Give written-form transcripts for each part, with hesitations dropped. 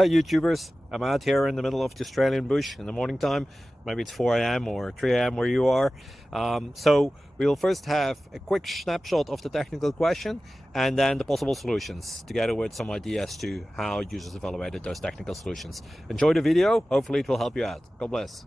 Hi YouTubers, I'm out here in the middle of the Australian bush in the morning time. Maybe it's 4 a.m. or 3 a.m. where you are. So we will first have a quick snapshot of the technical question and then the possible solutions, together with some ideas to how users evaluated those technical solutions. Enjoy the video, hopefully it will help you out. God bless.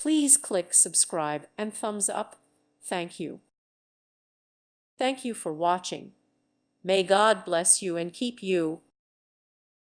Please click subscribe and thumbs up. Thank you. Thank you for watching. May God bless you and keep you.